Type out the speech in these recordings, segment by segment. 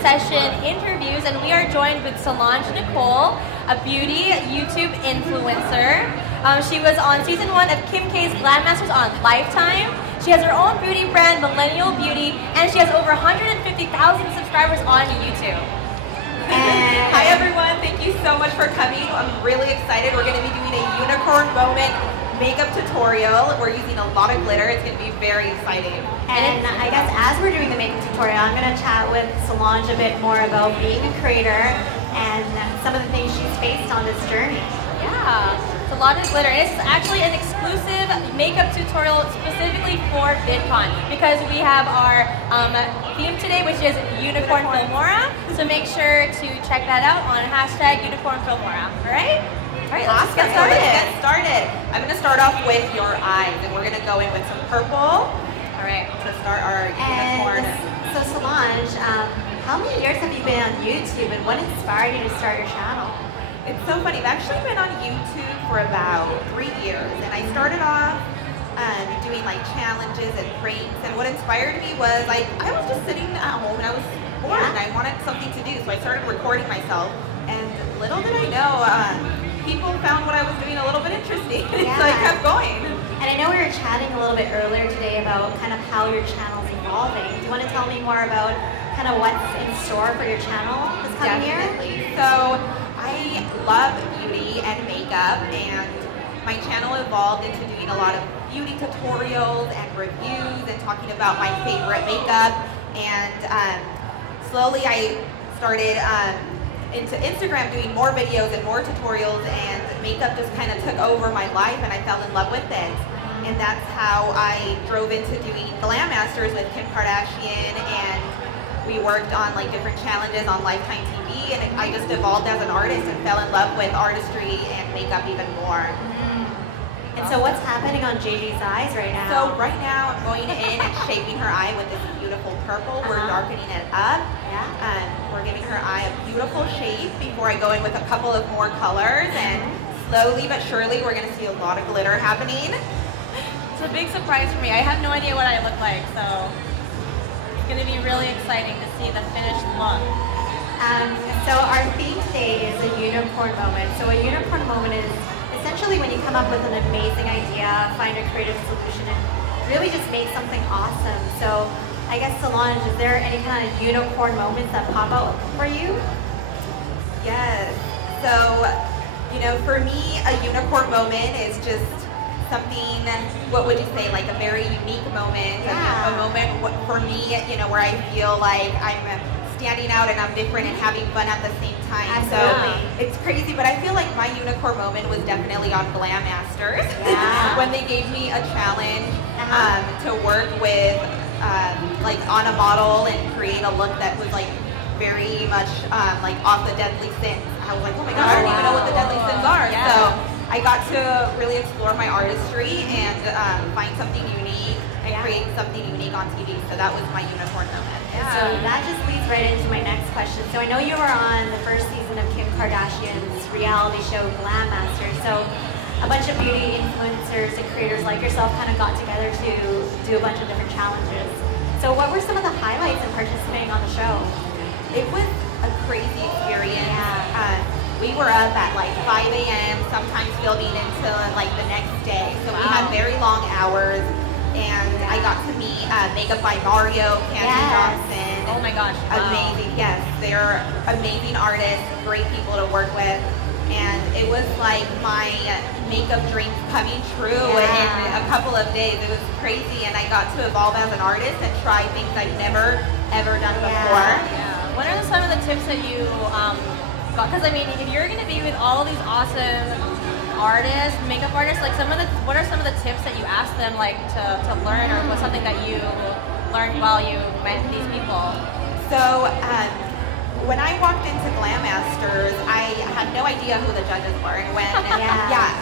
session interviews, and we are joined with Solange Nicole, a beauty YouTube influencer. She was on season 1 of Kim K's Glam Masters on Lifetime. She has her own beauty brand, Millennial Beauté, and she has over 150,000 subscribers on YouTube. And hi everyone, thank you so much for coming. I'm really excited. We're going to be doing a unicorn moment makeup tutorial. We're using a lot of glitter. It's going to be very exciting. And I guess as we're doing the makeup tutorial, I'm going to chat with Solange a bit more about being a creator and some of the things she's faced on this journey. Yeah, it's a lot of glitter. And it's actually an exclusive makeup tutorial specifically for VidCon because we have our theme today, which is Unicorn Filmora. So make sure to check that out on #UnicornFilmora. All right? All right, let's get started. Let's get started. I'm going to start off with your eyes, and we're going to go in with some purple. All right, to start our unicorn. So Solange, how many years have you been on YouTube, and what inspired you to start your channel? It's so funny. I've actually been on YouTube for about 3 years, and I started off doing like challenges and pranks, and what inspired me was I was just sitting at home and I was bored and I wanted something to do, so I started recording myself, and little did I know, people found what I was doing a little bit interesting, so I kept going. And I know we were chatting a little bit earlier today about kind of how your channel's evolving. Do you want to tell me more about kind of what's in store for your channel this coming year? So I love beauty and makeup, and my channel evolved into doing a lot of beauty tutorials and reviews and talking about my favorite makeup, and slowly I started into Instagram doing more videos and more tutorials, and makeup just kind of took over my life and I fell in love with it. And that's how I drove into doing Glam Masters with Kim Kardashian, and we worked on like different challenges on Lifetime TV, and I just evolved as an artist and fell in love with artistry and makeup even more. And so what's happening on Gigi's eyes right now? So right now I'm going in and shaping her eye with this beautiful purple. We're darkening it up. We're giving her eye a beautiful shape before I go in with a couple of more colors, and slowly but surely we're going to see a lot of glitter happening. It's a big surprise for me. I have no idea what I look like, so it's going to be really exciting to see the finished look. So our theme today is a unicorn moment. So a unicorn moment is essentially when you come up with an amazing idea, find a creative solution, and really just make something awesome. So I guess, Solange, is there any kind of unicorn moments that pop out for you? Yes. So, you know, for me, a unicorn moment is just something, what would you say, like a very unique moment, a moment for me, you know, where I feel like I'm standing out and I'm different and having fun at the same time. Absolutely. So it's crazy, but I feel like my unicorn moment was definitely on Glam Masters when they gave me a challenge to work with like on a model and create a look that was like very much like off the deadly sins. I was like, oh my god, I don't even know what the deadly sins are. So I got to really explore my artistry and find something unique and create something unique on TV. So that was my unicorn moment. So that just leads right into my next question. So I know you were on the first season of Kim Kardashian's reality show Glam Masters. So a bunch of beauty influencers and creators like yourself kind of got together to do a bunch of different challenges. So what were some of the highlights in participating on the show? It was a crazy experience. We were up at like 5 a.m., sometimes filming until like the next day. So we had very long hours, and I got to meet Makeup by Mario, Candy Johnson. Oh my gosh. Amazing, yes. They're amazing artists, great people to work with. And it was like my makeup dreams coming true in a couple of days. It was crazy, and I got to evolve as an artist and try things I've never ever done before. What are some of the tips that you got? Because I mean, if you're going to be with all these awesome artists, makeup artists, like what are some of the tips that you asked them like to learn, or was something that you learned while you met these people? So when I walked into Glam Masters, I had no idea who the judges were, and when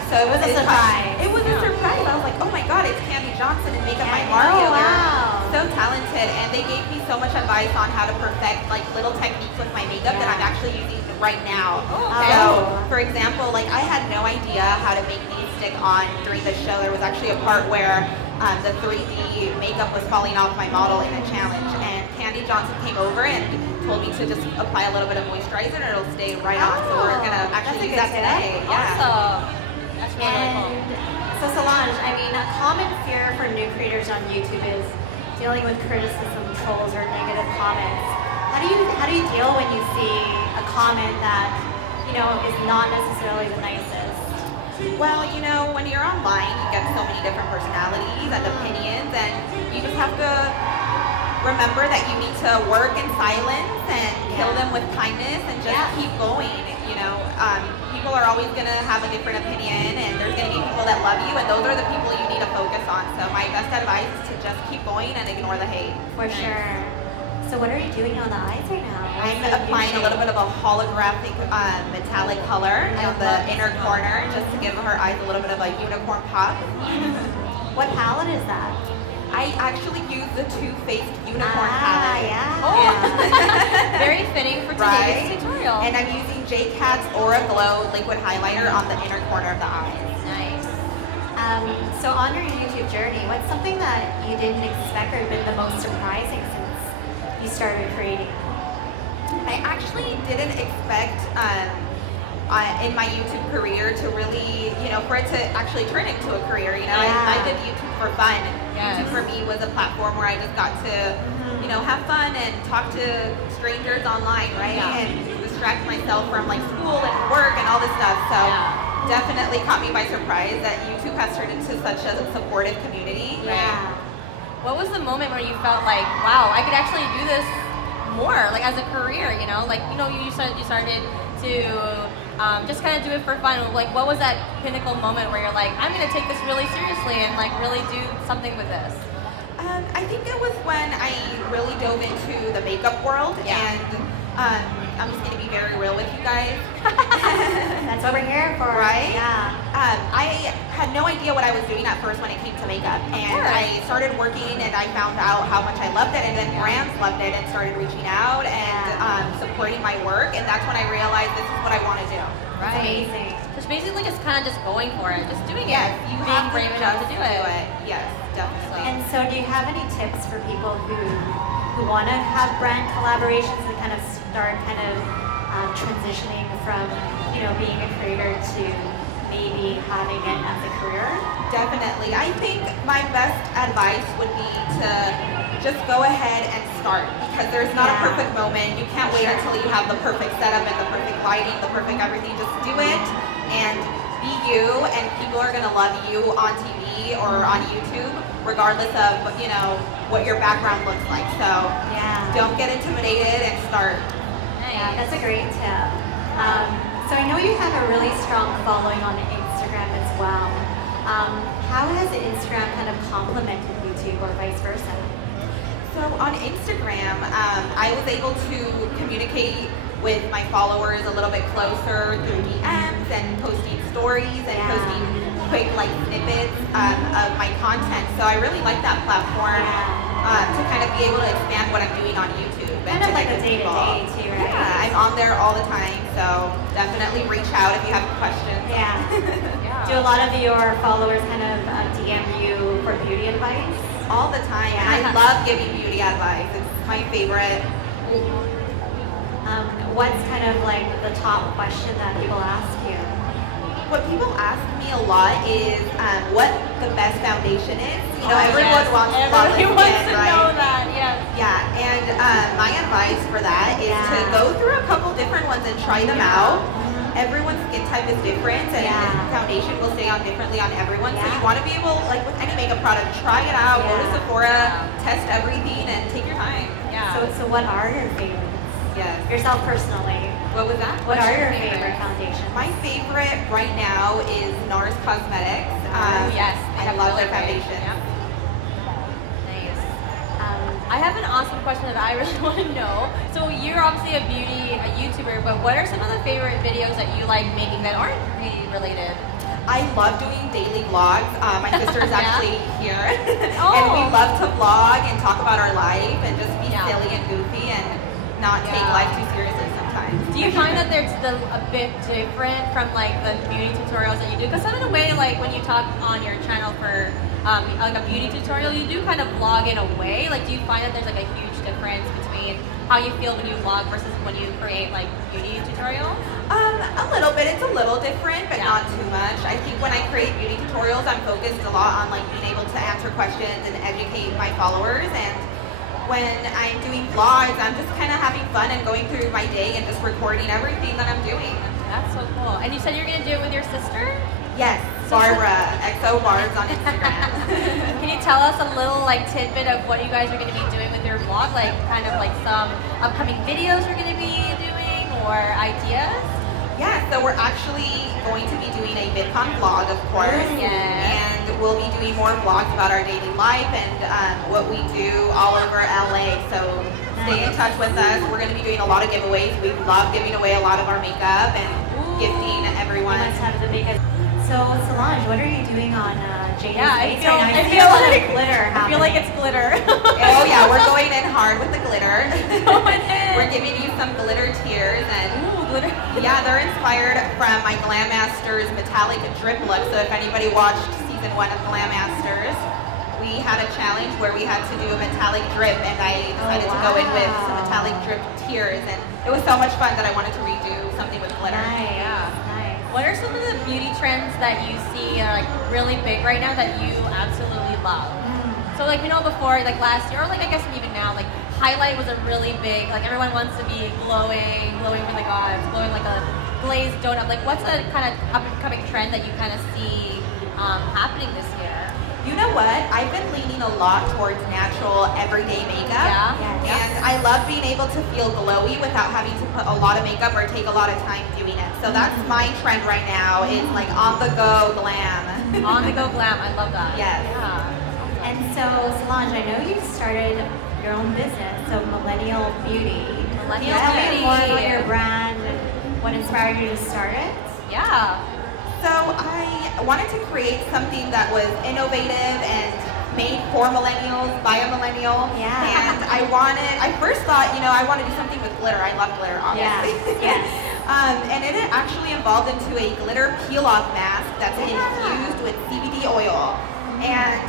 so it was a surprise. It was a surprise. I was like, oh my god, it's Candy Johnson and Makeup by Mario. They're so talented, and they gave me so much advice on how to perfect like little techniques with my makeup that I'm actually using right now. So, for example, like I had no idea how to make these stick on during the show. There was actually a part where the 3D makeup was falling off my model in a challenge, and Candy Johnson came over and told me to just apply a little bit of moisturizer and it'll stay right on. So we're gonna actually use that today. Yeah. Awesome. That's really cool. So Solange, I mean, a common fear for new creators on YouTube is dealing with criticism, trolls, or negative comments. How do you deal when you see a comment that, you know, is not necessarily the nicest? Well, you know, when you're online, you get so many different personalities and opinions, and you just have to remember that you need to work in silence and kill them with kindness and just keep going. You know, people are always going to have a different opinion, and there's going to be people that love you, and those are the people you need to focus on. So my best advice is to just keep going and ignore the hate. For sure. So what are you doing on the eyes right now? I'm applying a little bit of a holographic metallic color on the inner corner just to give her eyes a little bit of a unicorn pop. What palette is that? I actually use the Too Faced unicorn palette. Yeah. Oh, very fitting for today's tutorial. And I'm using J-Cat's Aura Glow liquid highlighter on the inner corner of the eye. Nice. So on your YouTube journey, what's something that you didn't expect or been the most surprising since you started creating? I actually didn't expect in my YouTube career to really, you know, for it to actually turn into a career. You know, I did YouTube for fun. Yes. YouTube for me was a platform where I just got to, you know, have fun and talk to strangers online, right? Yeah. And distract myself from like school and work and all this stuff. So definitely caught me by surprise that YouTube has turned into such a supportive community. Yeah. What was the moment where you felt like, wow, I could actually do this more, like as a career, you know? Like, you know, you started to just kind of do it for fun. Like, what was that pinnacle moment where you're like, I'm going to take this really seriously and like really do something with this? I think it was when I really dove into the makeup world, and I'm just going to be very real with you guys. That's what we're here for. Right? Yeah. I had no idea what I was doing at first when it came to makeup, and I started working and I found out how much I loved it, and then brands loved it and started reaching out and supporting my work, and that's when I realized this is what I want to do. That's amazing. So it's basically just kind of just going for it, just doing it. You being have brave enough to do it. Yes, definitely. And so do you have any tips for people who want to have brand collaborations and kind of start kind of transitioning from, you know, being a creator to maybe having it as a career? Definitely. I think my best advice would be to just go ahead and start, because there's not a perfect moment. You can't wait until you have the perfect setup and the perfect lighting, the perfect everything. Just do it and be you, and people are going to love you on TV or on YouTube, regardless of, you know, what your background looks like. So don't get intimidated and start. Yeah, that's a great tip. So I know you have a really strong following on Instagram as well. How has Instagram kind of complemented YouTube or vice versa? So on Instagram, I was able to communicate with my followers a little bit closer through DMs and posting stories and posting quick like snippets of my content. So I really like that platform to kind of be able to expand what I'm doing on YouTube. Kind of like a day-to-day too, right? Yeah, I'm on there all the time, so definitely reach out if you have questions. Yeah. Do a lot of your followers kind of DM you for beauty advice? All the time. And I love giving beauty advice. It's my favorite. What's kind of like the top question that people ask you? What people ask me a lot is what the best foundation is. You know, everyone wants to know that. Yeah, and my advice for that is to go through a couple different ones and try them out. Everyone's skin type is different, and foundation will stay on differently on everyone. So you want to be able, like with any makeup product, try it out, go to Sephora, test everything, and take your time. So what are your favorites? Yourself personally. What was that? What are your favorite foundations? My favorite right now is NARS Cosmetics. I love their foundation. Nice. I have an awesome question that I really want to know. So you're obviously a YouTuber, but what are some of the favorite videos that you like making that aren't beauty related? I love doing daily vlogs. My sister is actually here. And we love to vlog and talk about our life and just be silly and goofy and not take life too seriously sometimes. Do you find that there's a bit different from like the beauty tutorials that you do? Because in a way, like when you talk on your channel for like a beauty tutorial, you do kind of vlog in a way. Like, do you find that there's like a huge difference between how you feel when you vlog versus when you create like beauty tutorials? A little bit. It's a little different, but Yeah. not too much. I think when I create beauty tutorials, I'm focused a lot on like being able to answer questions and educate my followers. And when I'm doing vlogs, I'm just kind of having fun and going through my day and just recording everything that I'm doing. That's so cool. And you said you're gonna do it with your sister? Yes, Barbara, XO Barbz on Instagram. Can you tell us a little like tidbit of what you guys are gonna be doing with your vlog? Like kind of like some upcoming videos we're gonna be doing or ideas? Yeah, so we're actually going to be doing a VidCon vlog, of course. Yeah. And we'll be doing more vlogs about our daily life and what we do all over LA. So stay in touch with us. We're going to be doing a lot of giveaways. We love giving away a lot of our makeup and gifting everyone. You must have the makeup. So Solange, what are you doing on Jaden's face right now? I see feel a lot like of glitter I feel like it's glitter. Oh yeah, we're going in hard with the glitter. Oh, it is. We're giving you some glitter tears and Ooh, glitter. yeah, they're inspired from my Glam Masters metallic drip look. So if anybody watched season 1 of Glam Masters, we had a challenge where we had to do a metallic drip, and I decided to go in with some metallic drip tears, and it was so much fun that I wanted to redo something with glitter. Nice. Yeah. Nice. What are some of the beauty trends that you see are like really big right now that you absolutely love? So like before, like last year, or like I guess even now, like highlight was a really big, like everyone wants to be glowing for the gods, glowing like a glazed donut. Like what's a kind of up and coming trend that you kind of see happening this year? You know what? I've been leaning a lot towards natural, everyday makeup. Yeah. And I love being able to feel glowy without having to put a lot of makeup or take a lot of time doing it. So that's my trend right now, is like on the go glam. On the go glam, I love that. Yes. Yeah. And so Solange, I know you've started your own business, so Millennial Beauty. Millennial Tell Beauty. me more about your brand and what inspired you to start it. Yeah. So I wanted to create something that was innovative and made for millennials by a millennial. Yeah. And I first thought, I want to do something with glitter. I love glitter, obviously. Yes. And it actually evolved into a glitter peel-off mask that's infused with CBD oil. And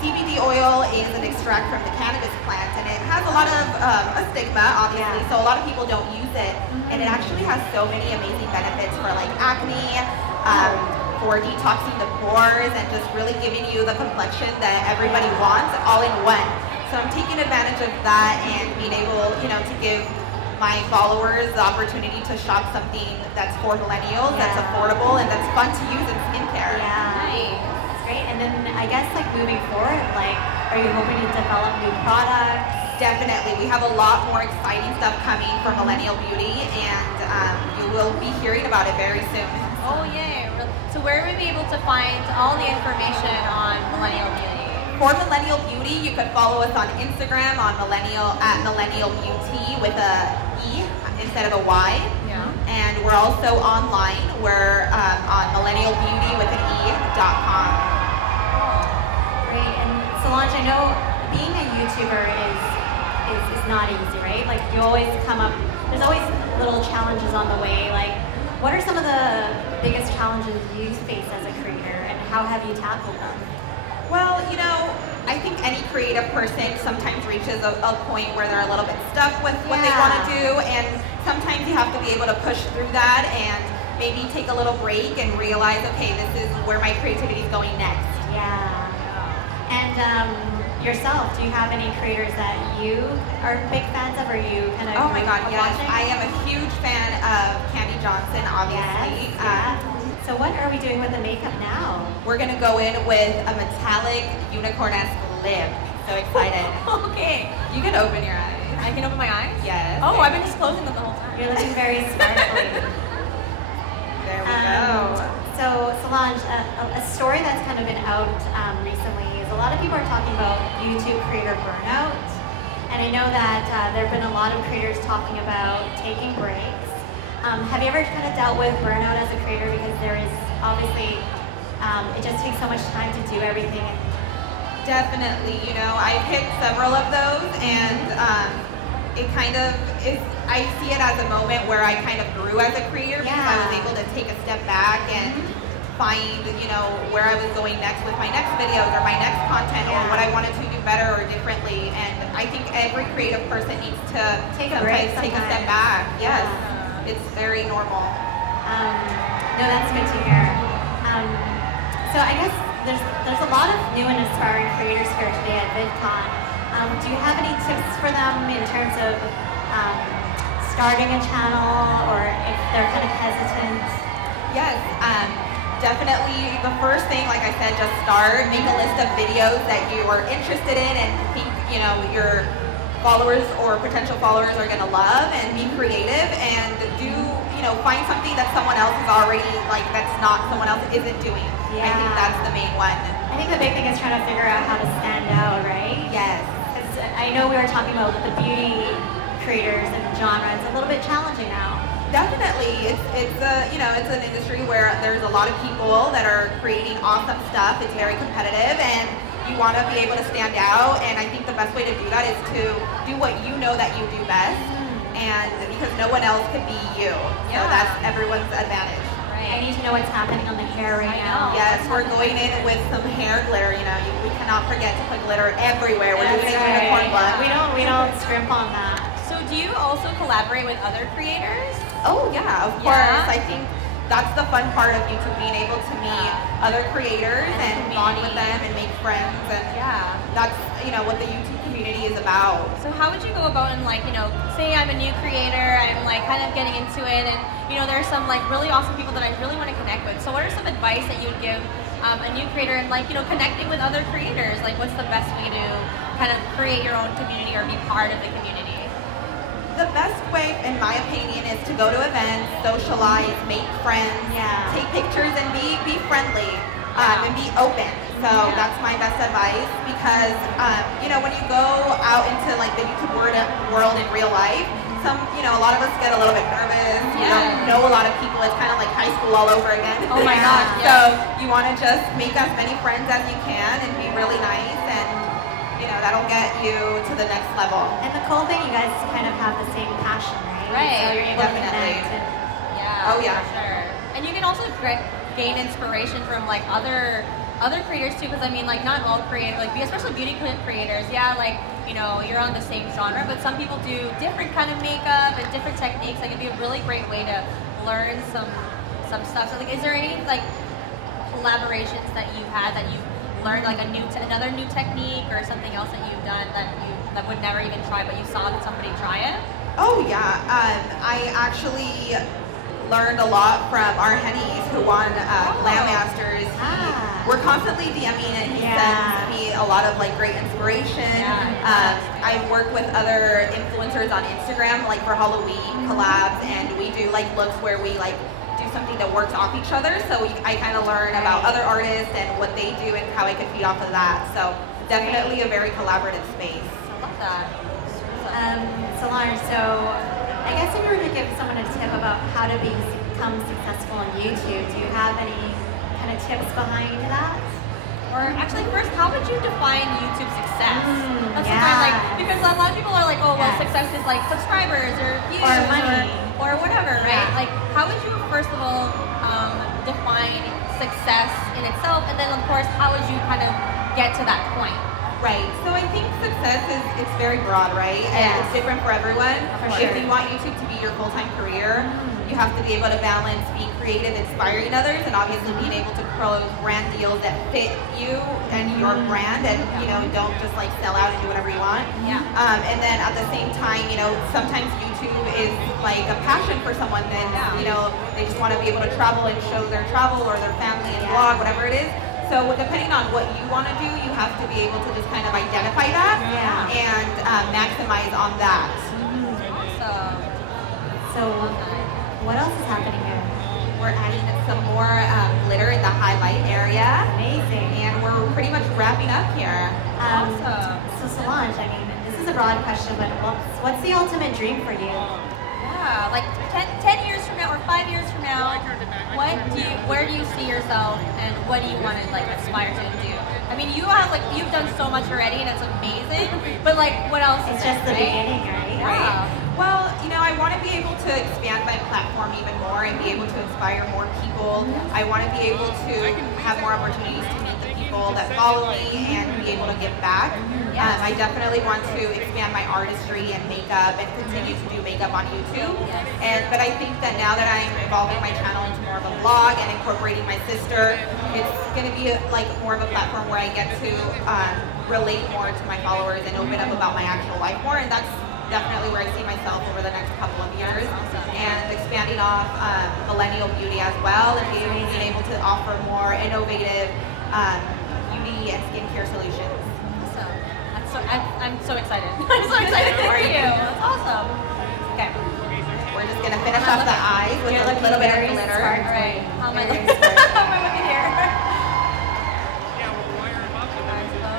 CBD oil is an extract from the cannabis plant, and it has a lot of a stigma, obviously, so a lot of people don't use it. And it actually has so many amazing benefits for like acne, for detoxing the pores, and just really giving you the complexion that everybody wants all in one. So I'm taking advantage of that and being able, to give my followers the opportunity to shop something that's for millennials, that's affordable, and that's fun to use in skincare. Yeah. Nice. That's great. And then I guess like moving forward, like are you hoping to develop new products? Definitely. We have a lot more exciting stuff coming for Millennial Beauty, and you will be hearing about it very soon. Oh yeah. So where would we be able to find all the information on Millennial Beauty? For Millennial Beauty, you could follow us on Instagram at Millennial Beauty with a E instead of a Y. Yeah. And we're also online. We're on millennialbeauty.com. Great. And Solange, I know being a YouTuber is not easy, right? Like you always there's always little challenges on the way. Like what are some of the biggest challenges you face as a creator, and how have you tackled them? Well, I think any creative person sometimes reaches a point where they're a little bit stuck with what they want to do, and sometimes you have to be able to push through that and maybe take a little break and realize, okay, this is where my creativity is going next. Yeah. And yourself, do you have any creators that you are big fans of, or you kind of Oh my God, yes. watching? I am a huge fan of Candy Johnson, obviously. Yes, yeah. So what are we doing with the makeup now? We're going to go in with a metallic unicorn-esque lip. So excited. Okay. You can open your eyes. I can open my eyes? Yes. Oh, I've been just closing them the whole time. You're looking very sparkly. There we go. So Solange, a story that's kind of been out recently is a lot of people are talking about YouTube creator burnout. And I know that there have been a lot of creators talking about taking breaks. Have you ever kind of dealt with burnout as a creator? Because there is obviously, it just takes so much time to do everything. Definitely, I've hit several of those, and it kind of is, I see it as a moment where I kind of grew as a creator, because I was able to take a step back and find, where I was going next with my next videos or my next content or what I wanted to do better or differently. And I think every creative person needs to take a break, take a step back. Yes, it's very normal. No, that's good to hear. So I guess there's a lot of new and aspiring creators here today at VidCon. Do you have any tips for them in terms of starting a channel, or if they're kind of hesitant? Yes, definitely the first thing, like I said, just start, make a list of videos that you are interested in and think, you know, your followers or potential followers are gonna love, and be creative and do, you know, find something that someone else is already, like, that's not, someone else isn't doing. I think that's the main one. I think the big thing is trying to figure out how to stand out, right? Yes. Because I know we were talking about the beauty creators and genre. It's a little bit challenging now. Definitely, it's a, you know, it's an industry where there's a lot of people that are creating awesome stuff. It's very competitive, and you want to be able to stand out. And I think the best way to do that is to do what you know that you do best, and because no one else can be you. So that's everyone's advantage. I need to know what's happening on the hair right now. Yes, we're going in with some hair glitter. You know, we cannot forget to put glitter everywhere. We're doing a unicorn look. We don't scrimp on that. So do you also collaborate with other creators? Oh yeah, of course. I think that's the fun part of YouTube, being able to meet other creators and bond with them and make friends, and that's, you know, what the YouTube community is about. So how would you go about, and, like, you know, say I'm a new creator, I'm like kind of getting into it, and you know, there's some like really awesome people that I really want to connect with. So what are some advice that you would give a new creator, and, like, you know, connecting with other creators? Like, what's the best way to kind of create your own community or be part of the community? The best way, in my opinion, is to go to events, socialize, make friends, take pictures, and be friendly, and be open. So that's my best advice, because you know, when you go out into, like, the YouTube world in real life, you know, a lot of us get a little bit nervous. You don't know a lot of people. It's kind of like high school all over again. Oh my gosh. So you want to just make as many friends as you can and be really nice, and you know, that'll get you to the next level. And the cool thing, you guys kind of have the same passion, right? Right. So you're able to connect. Oh yeah. For sure. And you can also gain inspiration from, like, other creators too, because I mean, like, not all creators, like, especially beauty creators, like, you know, you're on the same genre, but some people do different kind of makeup and different techniques. Like, it'd be a really great way to learn some stuff. So, like, is there any, like, collaborations that you've had that you've learned, like, another new technique or something else that you've done that would never even try, but you saw that somebody try it? Oh yeah, I actually learned a lot from our Hennies who won Glam Masters. We're constantly DMing, and he sends me a lot of, like, great inspiration. I've worked with other influencers on Instagram, like, for Halloween collabs, and we do, like, looks where we, like, do something that works off each other. So I kind of learn about other artists and what they do and how I could feed off of that. So definitely a very collaborative space. I love that. Solange, so I guess if you were to give someone a tip about how to become successful on YouTube, do you have any kind of tips behind that? Or actually, first, how would you define YouTube success? That's like, because a lot of people are like, oh, well, success is like subscribers or views or money or whatever, right? Like, how would you first of all define success in itself, and then of course, how would you kind of get to that point? Right. So I think success it's very broad, right? And it's different for everyone. If you want YouTube to be your full-time career, you have to be able to balance being creative, inspiring others, and obviously being able to close brand deals that fit you and your brand, and you know, don't just like sell out and do whatever you want. And then at the same time, you know, sometimes YouTube is like a passion for someone. Then you know, they just want to be able to travel and show their travel or their family and vlog, whatever it is. So depending on what you want to do, you have to be able to just kind of identify that and maximize on that. So what else is happening here? We're adding some more glitter in the highlight area. Amazing. And we're pretty much wrapping up here. Awesome. So Solange, I mean, this is a broad question, but what's the ultimate dream for you? Yeah, like 10 years from now or 5 years from now, where do you see yourself, and what do you want to, like, aspire to do? I mean, you've done so much already, and it's amazing. But, like, what else? It's just the beginning, right? Right. Well, you know, I want to be able to expand my platform even more and be able to inspire more people. I want to be able to have more opportunities to meet the people people that follow me and be able to give back. I definitely want to expand my artistry and makeup and continue to do makeup on YouTube. But I think that now that I'm evolving my channel into more of a vlog and incorporating my sister, it's going to be like more of a platform where I get to relate more to my followers and open up about my actual life more. And that's definitely where I see myself over the next couple of years. And expanding off Millennial Beauté as well and being able to offer more innovative beauty and skincare solutions. I'm so excited. I'm so excited for you. That's awesome. Okay. We're just going to finish off the eyes with a little bit of glitter. All right. How am I looking here?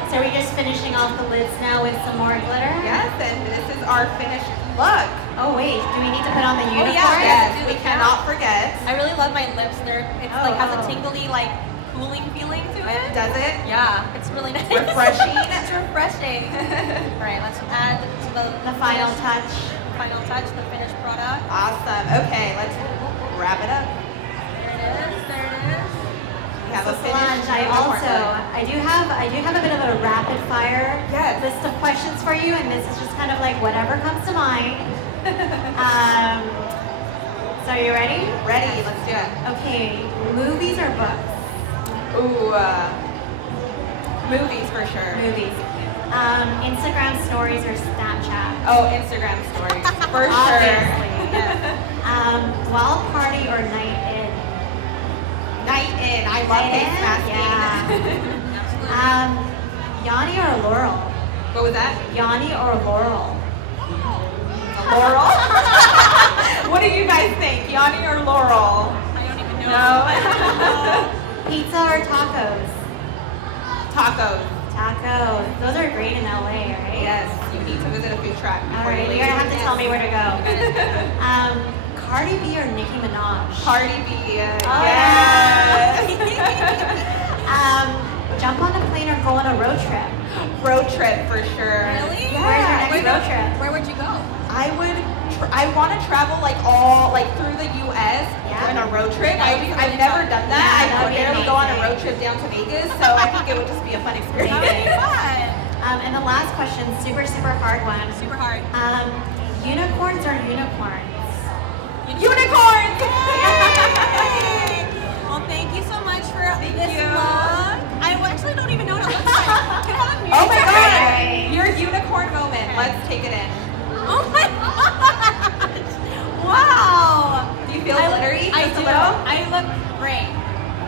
So are we just finishing off the lids now with some more glitter? Yes, and this is our finished look. Oh wait, do we need to put on the unicorn? Yes, we cannot forget. I really love my lips. It's like has a tingly like cooling feeling to it. Does it? Yeah, it's really nice. Refreshing. It's refreshing. All right, let's add to the final touch. Final touch, the finished product. Awesome. Okay, let's wrap it up. There it is. There it is. We have So a finished Solange, I do have a bit of a rapid fire list of questions for you, and this is just kind of like whatever comes to mind. So are you ready? Ready. Let's do it. Okay, movies or books? Ooh, movies for sure. Movies. Instagram stories or Snapchat? Oh, Instagram stories for sure. Obviously, yes. Wild party or night in? Night in. I love face masking. Yeah. Yanni or Laurel? What was that? Yanni or Laurel? Laurel? What do you guys think? Yanni or Laurel? I don't even know. No. Pizza or tacos? Tacos. Tacos. Those are great in LA, right? Yes. You need to visit a food truck. All right, you're gonna have to tell me where to go. Cardi B or Nicki Minaj? Cardi B. Oh, Yes. Jump on a plane or go on a road trip? Road trip for sure. Really? Yeah. Where's your next road trip? Where would you go? I want to travel like through the U.S. Yeah. on a road trip. I've never done that. Yeah, I could barely go on a road trip down to Vegas, so I think it would just be a fun experience. That would be fun. And the last question, super hard one. Super hard. Unicorns or unicorns? Unicorns! Yay! Well, thank you so much for this look. I actually don't even know what it looks like. Can I have a music? Oh my god! Right. Your unicorn moment. Let's take it in. Oh my gosh! Wow! Do you feel glittery? I Just do. a little? I look great.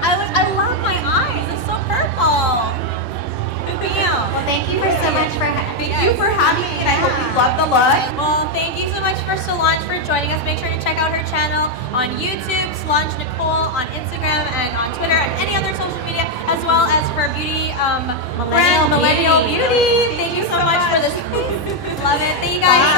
I love my eyes. It's so purple. Bam. Well, thank you so much for Thank you for having me, and I hope you love the look. Well, thank you so much for Solange for joining us. Make sure to check out her channel on YouTube, Solange Nicole, on Instagram and on Twitter and any other social media, as well as her beauty brand, Millennial Beauty. Thank you so much for this. Love it. Thank you guys.